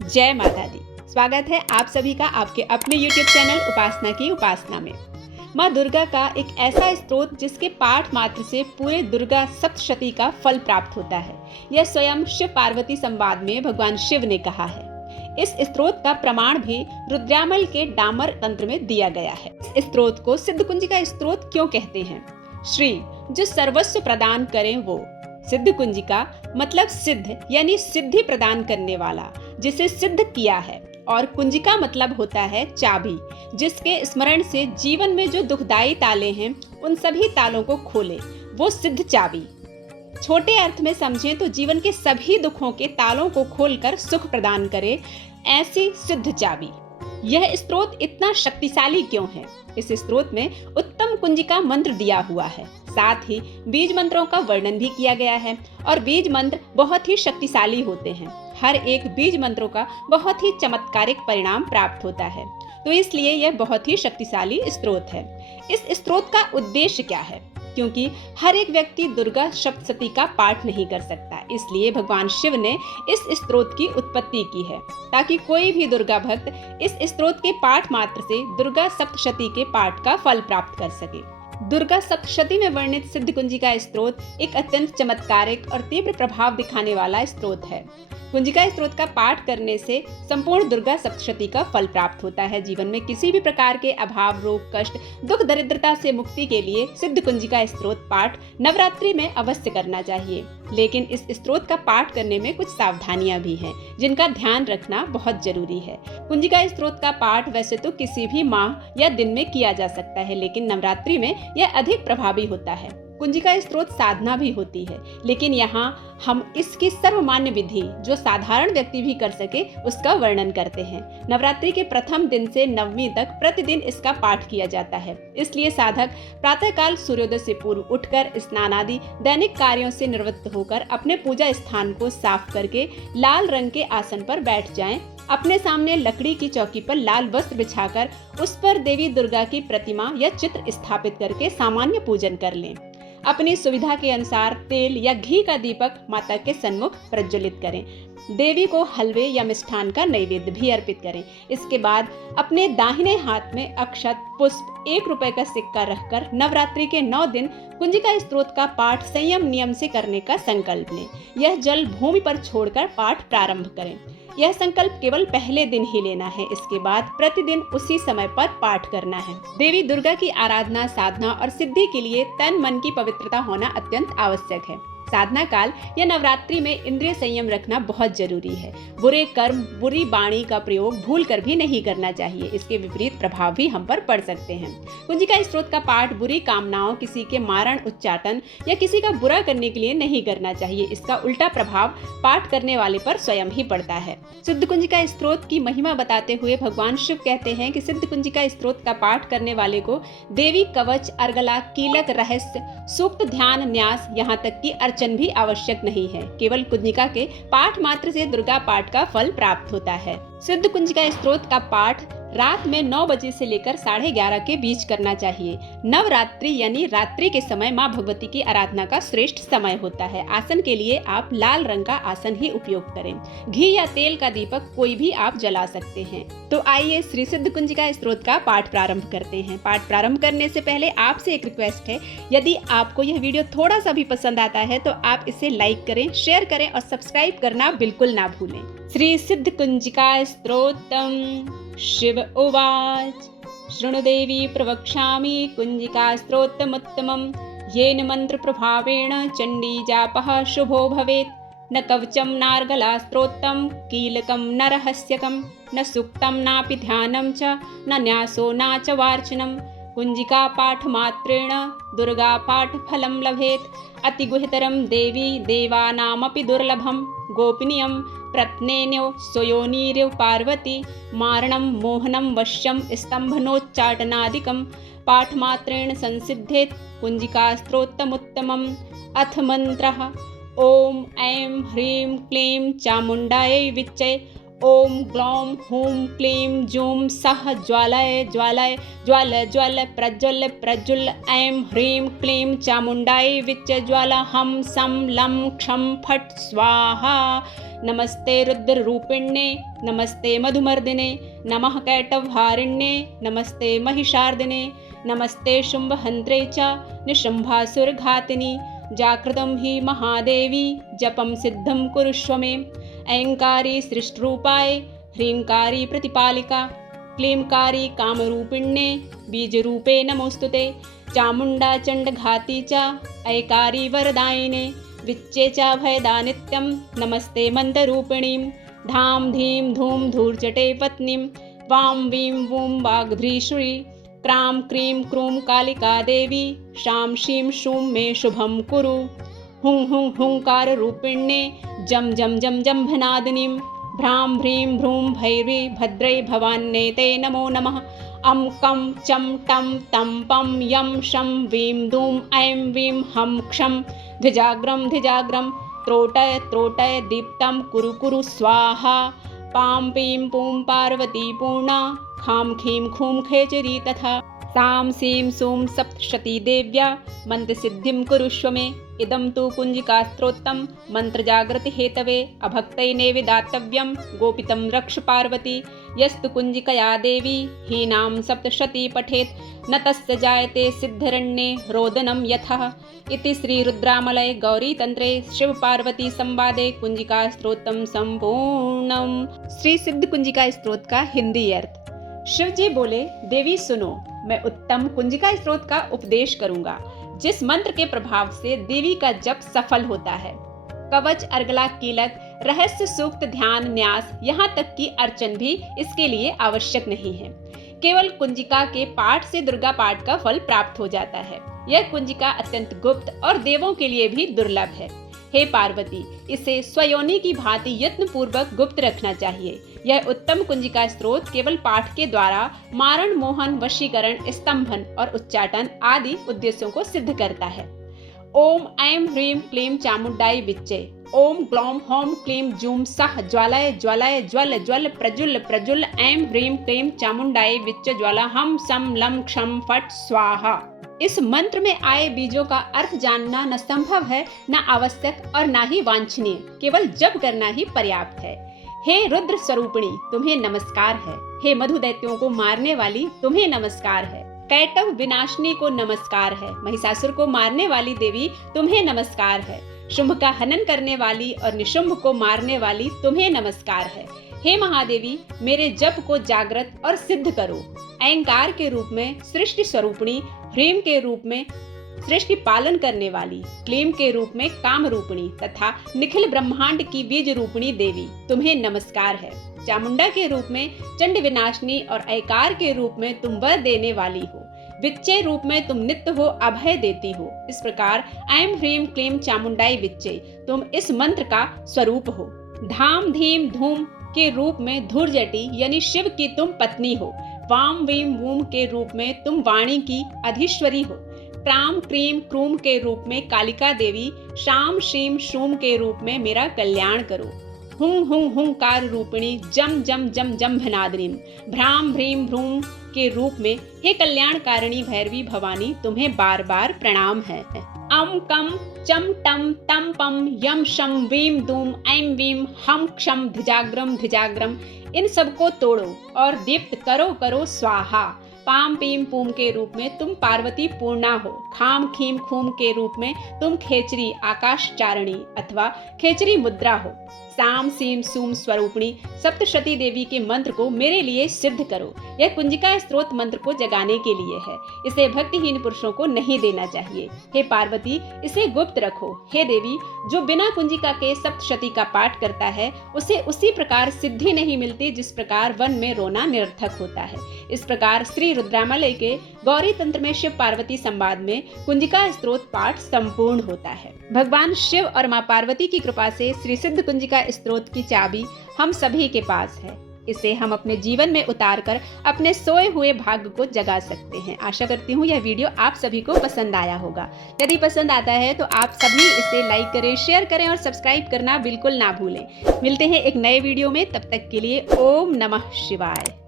जय माता दी। स्वागत है आप सभी का आपके अपने YouTube चैनल उपासना की उपासना में। माँ दुर्गा का एक ऐसा स्त्रोत जिसके पाठ मात्र से पूरे दुर्गा सप्तशती का फल प्राप्त होता है, यह स्वयं शिव पार्वती संवाद में भगवान शिव ने कहा है। इस स्त्रोत का प्रमाण भी रुद्रामल के डामर तंत्र में दिया गया है। इस स्त्रोत को सिद्धकुंजिका स्त्रोत क्यों कहते हैं? श्री जो सर्वस्व प्रदान करें वो। सिद्धकुंजिका मतलब सिद्ध यानी सिद्धि प्रदान करने वाला, जिसे सिद्ध किया है। और कुंजिका मतलब होता है चाबी, जिसके स्मरण से जीवन में जो दुखदायी ताले हैं उन सभी तालों को खोले, वो सिद्ध चाबी। छोटे अर्थ में समझें तो जीवन के सभी दुखों के तालों को खोलकर सुख प्रदान करे, ऐसी सिद्ध चाबी। यह स्त्रोत इतना शक्तिशाली क्यों है? इस स्त्रोत में उत्तम कुंजिका मंत्र दिया हुआ है, साथ ही बीज मंत्रों का वर्णन भी किया गया है। और बीज मंत्र बहुत ही शक्तिशाली होते हैं। हर एक बीज मंत्रों का बहुत ही चमत्कारिक परिणाम प्राप्त होता है, तो इसलिए यह बहुत ही शक्तिशाली स्त्रोत है। इस स्त्रोत का उद्देश्य क्या है? क्योंकि हर एक व्यक्ति दुर्गा सप्तशती का पाठ नहीं कर सकता, इसलिए भगवान शिव ने इस स्त्रोत की उत्पत्ति की है, ताकि कोई भी दुर्गा भक्त इस स्त्रोत के पाठ मात्र से दुर्गा सप्तशती के पाठ का फल प्राप्त कर सके। दुर्गा सप्तशती में वर्णित सिद्धकुंजिका स्त्रोत एक अत्यंत चमत्कारिक और तीव्र प्रभाव दिखाने वाला स्त्रोत है। कुंजिका स्त्रोत का पाठ करने से संपूर्ण दुर्गा सप्तशती का फल प्राप्त होता है। जीवन में किसी भी प्रकार के अभाव, रोग, कष्ट, दुख, दरिद्रता से मुक्ति के लिए सिद्ध कुंजिका स्त्रोत पाठ नवरात्रि में अवश्य करना चाहिए। लेकिन इस स्त्रोत का पाठ करने में कुछ सावधानियां भी हैं, जिनका ध्यान रखना बहुत जरूरी है। कुंजिका स्त्रोत का पाठ वैसे तो किसी भी माह या दिन में किया जा सकता है, लेकिन नवरात्रि में यह अधिक प्रभावी होता है। कुंजिका स्त्रोत साधना भी होती है, लेकिन यहाँ हम इसकी सर्वमान्य विधि जो साधारण व्यक्ति भी कर सके उसका वर्णन करते हैं। नवरात्रि के प्रथम दिन से नवमी तक प्रतिदिन इसका पाठ किया जाता है, इसलिए साधक प्रातःकाल सूर्योदय से पूर्व उठकर स्नान आदि दैनिक कार्यों से निवृत्त होकर अपने पूजा स्थान को साफ करके लाल रंग के आसन पर बैठ जाएं। अपने सामने लकड़ी की चौकी पर लाल वस्त्र बिछाकर उस पर देवी दुर्गा की प्रतिमा या चित्र स्थापित करके सामान्य पूजन कर लें। अपनी सुविधा के अनुसार तेल या घी का दीपक माता के सन्मुख प्रज्वलित करें। देवी को हलवे या मिष्ठान का नैवेद्य भी अर्पित करें। इसके बाद अपने दाहिने हाथ में अक्षत, पुष्प, 1 रुपए का सिक्का रखकर नवरात्रि के 9 दिन कुंजिका स्त्रोत का पाठ संयम नियम से करने का संकल्प लें। यह जल भूमि पर छोड़कर पाठ प्रारंभ करें। यह संकल्प केवल पहले दिन ही लेना है, इसके बाद प्रतिदिन उसी समय पर पाठ करना है। देवी दुर्गा की आराधना, साधना और सिद्धि के लिए तन मन की पवित्रता होना अत्यंत आवश्यक है। साधना काल या नवरात्रि में इंद्रिय संयम रखना बहुत जरूरी है। बुरे कर्म, बुरी वाणी का प्रयोग भूल कर भी नहीं करना चाहिए, इसके विपरीत प्रभाव भी हम पर पड़ सकते हैं। कुंजिका स्त्रोत का पाठ बुरी कामनाओं, किसी के मारण, उच्चाटन या किसी का बुरा करने के लिए नहीं करना चाहिए। इसका उल्टा प्रभाव पाठ करने वाले पर स्वयं ही पड़ता है। सिद्ध कुंजिका स्त्रोत की महिमा बताते हुए भगवान शिव कहते हैं कि सिद्ध कुंजिका स्त्रोत का पाठ करने वाले को देवी कवच, अर्गला, कीलक, रहस्य, सूक्त, ध्यान, न्यास, यहाँ तक कि अर्चन भी आवश्यक नहीं है। केवल कुंजिका के पाठ मात्र से दुर्गा पाठ का फल प्राप्त होता है। सिद्ध कुंजिका स्त्रोत का पाठ रात में 9 बजे से लेकर 11:30 के बीच करना चाहिए। नवरात्रि यानी रात्रि के समय माँ भगवती की आराधना का श्रेष्ठ समय होता है। आसन के लिए आप लाल रंग का आसन ही उपयोग करें। घी या तेल का दीपक कोई भी आप जला सकते हैं। तो आइए श्री सिद्ध कुंजिका स्त्रोत का पाठ प्रारंभ करते हैं। पाठ प्रारंभ करने से पहले आपसे एक रिक्वेस्ट है, यदि आपको यह वीडियो थोड़ा सा भी पसंद आता है तो आप इसे लाइक करें, शेयर करें और सब्सक्राइब करना बिल्कुल ना भूलें। श्री सिद्ध कुंजिका स्त्रोतम। शिव उवाच शृणु देवी प्रवक्ष्यामि कुंजिका स्तोत्रमुत्तमम् येन मंत्र प्रभावेण चंडी जापः शुभो भवेत्। न कवचं नार्गला स्तोत्रं कीलकं न रहस्यकं न सूक्तं नापि ध्यानं च न न्यासो न च वार्चनम्। कुंजिका पाठ मात्रेण दुर्गा पाठ फलं लभेत्। अतिगुह्यतरं देवी देवानामपि दुर्लभं। गोपनीयं प्रत्नेन्यो स्वयोनिर्यो पार्वती मारणं मोहनं वश्यं स्तंभनोच्चाटनादिकं पाठमात्रेण संसिद्धेत् कुंजिका स्तोत्रमुत्तमम्। अथ मंत्रः ओम ऐं ह्रीं क्लीं चामुण्डायै विच्चे ओम ग्लौम हूं क्लीं जूं सः ज्वालय ज्वालय ज्वल ज्वल प्रज्वल प्रज्वल ऐं ह्रीं क्लीं चामुण्डायै विच्च ज्वाला हम सं लं क्षं फट् स्वाहा। नमस्ते रुद्ररूपिण्ये नमस्ते मधुमर्दिने नमः कैटभारिण्ये नमस्ते महिषार्दिने नमस्ते शुम्भहन्त्रे च निशुम्भासुरघातिनि। जागृतं हि महादेवी जपं सिद्धं कुरुष्व मे। ऐंकारी सृष्टरूपाय ह्रींकारी प्रतिपालिका क्लींकारी कामरूपिण्ये बीजरूपे नमोस्तुते। चामुण्डा चण्डघाती च ऐकारी वरदायिने विच्चे च भयदा नित्यं नमस्ते मन्दरूपिणीं। धाम धीं धूम धूर्जटे पत्नीं वां वीं वूं वाग्ध्रीश्वरी क्रां क्रीं क्रूं कालिका देवी शां शीं शूं मे शुभं कुरु। हुं हुं हुंकाररूपिण्ये जं जं जं जम्भनादिनीं भ्रां भ्रीं भ्रूं भैरवी भद्रै भवान्ये ते नमो नमः। अं कं चं टं तं पं यं शं वीं दूं ऐं वीं हं क्षं धिजाग्रं धिजाग्रं त्रोटय त्रोटय दीप्तं कुरु कुरु स्वाहा। पां पीं पूं पार्वती पूर्णा खां खीं खूं खेचरी तथा। सां सीं सूं सप्तशती देव्या मन्त्रसिद्धिं कुरुष्व मे। इदं तु कुञ्जिकास्त्रोत्रं मन्त्रजागृति हेतवे अभक्तैनेव दातव्यं गोपितं रक्ष पार्वती। यस्तु कुञ्जिकया देवी हीनां सप्तशती पठेत् न तस्य जायते सिद्धिरण्ये रोदनं यथः। इति श्रीरुद्रामलये गौरीतन्त्रे शिव-पार्वती संवादे कुञ्जिका स्तोत्रम संपूर्णम। श्री सिद्ध कुंजिका स्तोत्र का हिंदी अर्थ। शिव जी बोले, देवी सुनो, मैं उत्तम कुंजिका स्तोत्र का उपदेश करूंगा जिस मंत्र के प्रभाव से देवी का जप सफल होता है। कवच, अर्गला, कीलक, रहस्य सूक्त, ध्यान, न्यास, यहाँ तक कि अर्चन भी इसके लिए आवश्यक नहीं है। केवल कुंजिका के पाठ से दुर्गा पाठ का फल प्राप्त हो जाता है। यह कुंजिका अत्यंत गुप्त और देवों के लिए भी दुर्लभ है। हे पार्वती, इसे स्वयोनि की भांति यत्न पूर्वक गुप्त रखना चाहिए। यह उत्तम कुंजिका स्तोत्र केवल पाठ के द्वारा मारण, मोहन, वशीकरण, स्तंभन और उच्चाटन आदि उद्देश्यों को सिद्ध करता है। ओम ऐं ह्रीं क्लीं चामुण्डायै विच्चे। ओम ग्लौम हौं क्लीं जूं सः ज्वालय ज्वालय ज्वल ज्वल प्रज्वल प्रज्वल ऐं ह्रीं क्लीं चामुण्डायै विच्च ज्वाला हम सं लं क्षं फट् स्वाहा। इस मंत्र में आए बीजों का अर्थ जानना न संभव है, न आवश्यक और न ही वांछनीय। केवल जप करना ही पर्याप्त है। हे रुद्र स्वरूपिणी, तुम्हें नमस्कार है। हे मधु दैत्यों को मारने वाली, तुम्हें नमस्कार है। कैटव विनाशिनी को नमस्कार है। महिषासुर को मारने वाली देवी, तुम्हें नमस्कार है। शुंभ का हनन करने वाली और निशुंभ को मारने वाली, तुम्हें नमस्कार है। हे महादेवी, मेरे जप को जागृत और सिद्ध करो। ऐंकार के रूप में सृष्टि स्वरूपिणी, ह्रीं के रूप में सृष्टि पालन करने वाली, क्लीं के रूप में काम रूपिणी तथा निखिल ब्रह्मांड की बीज रूपिणी देवी, तुम्हें नमस्कार है। चामुंडा के रूप में चंड विनाशिनी और ऐकार के रूप में तुम वर देने वाली हो। विच्चे रूप में तुम नित्य हो, अभय देती हो। इस प्रकार ऐं ह्रीं क्लीं चामुंडाई विच्चे, तुम इस मंत्र का स्वरूप हो। धाम धीम धूम के रूप में धुर्जटी यानी शिव की तुम पत्नी हो। वां वीं वूं के रूप में तुम वाणी की अधीश्वरी हो। क्राम क्रीम क्रूम के रूप में कालिका देवी, शाम शीम शूम के रूप में मेरा कल्याण करो। हुं हुं हुंकार रूपिणी, जम जम जम जम्भनादिनी, भ्राम भ्रीम भ्रूम के रूप में हे कल्याणकारिणी भैरवी भवानी, तुम्हें बार बार प्रणाम है। अम कम चम टम तम पम यम शम वीम दूम ऐं वीम हम क्षम धिजाग्रम धिजाग्रम, इन सबको तोड़ो और दीप्त करो करो स्वाहा। पाम पीम पूम के रूप में तुम पार्वती पूर्णा हो। खाम खीम खूम के रूप में तुम खेचरी आकाशचारिणी अथवा खेचरी मुद्रा हो। साम सीम सूम स्वरूपिणी सप्तशती देवी के मंत्र को मेरे लिए सिद्ध करो। यह कुंजिका स्त्रोत मंत्र को जगाने के लिए है। इसे भक्तिहीन पुरुषों को नहीं देना चाहिए। हे पार्वती, इसे गुप्त रखो। हे देवी, जो बिना कुंजिका के सप्तशती का पाठ करता है उसे उसी प्रकार सिद्धि नहीं मिलती जिस प्रकार वन में रोना निरर्थक होता है। इस प्रकार श्री रुद्रामलय के गौरी तंत्र में शिव पार्वती संवाद में कुंजिका स्त्रोत पाठ संपूर्ण होता है। भगवान शिव और माँ पार्वती की कृपा से श्री सिद्ध कुंजिका स्त्रोत की चाबी हम सभी के पास है। इसे हम अपने जीवन में उतार कर अपने सोए हुए भाग्य को जगा सकते हैं। आशा करती हूँ यह वीडियो आप सभी को पसंद आया होगा। यदि पसंद आता है तो आप सभी इसे लाइक करें, शेयर करें और सब्सक्राइब करना बिल्कुल ना भूलें। मिलते हैं एक नए वीडियो में, तब तक के लिए ओम नमः शिवाय।